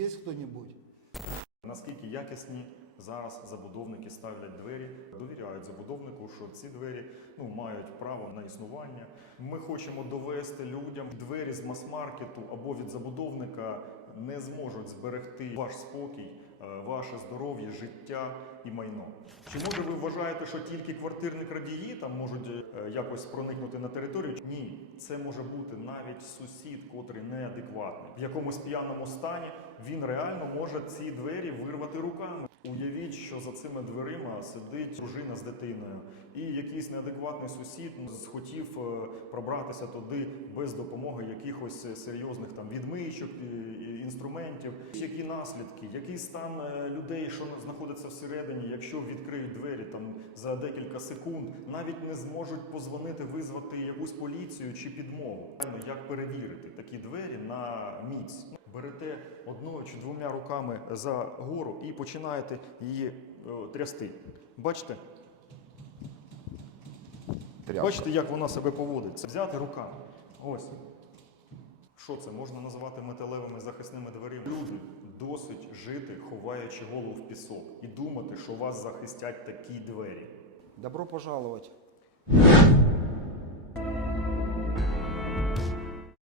Есть хто-небудь? Наскільки якісні зараз забудовники ставлять двері, довіряють забудовнику, що ці двері ну, мають право на існування. Ми хочемо довести людям двері з мас-маркету або від забудовника не зможуть зберегти ваш спокій, ваше здоров'я, життя і майно. Чи може ви вважаєте, що тільки квартирні крадії там можуть е, якось проникнути на територію? Ні, це може бути навіть сусід, котрий неадекватний. В якомусь п'яному стані він реально може ці двері вирвати руками. Уявіть, що за цими дверима сидить дружина з дитиною, і якийсь неадекватний сусід схотів е, пробратися туди без допомоги якихось е, серйозних там відмичок, інструментів. Які наслідки, який стан е, людей, що знаходяться всередині, якщо відкриють двері там за декілька секунд, навіть не зможуть позвонити, визвати якусь поліцію чи підмогу. Як перевірити такі двері на міць? Берете одною чи двома руками за гору і починаєте її е, трясти. Бачите? Тряпка. Бачите, як вона себе поводить? Це взяти руками. Ось. Що це можна назвати металевими захисними дверима? Люди досить жити, ховаючи голову в пісок, і думати, що вас захистять такі двері. Добро пожаловать.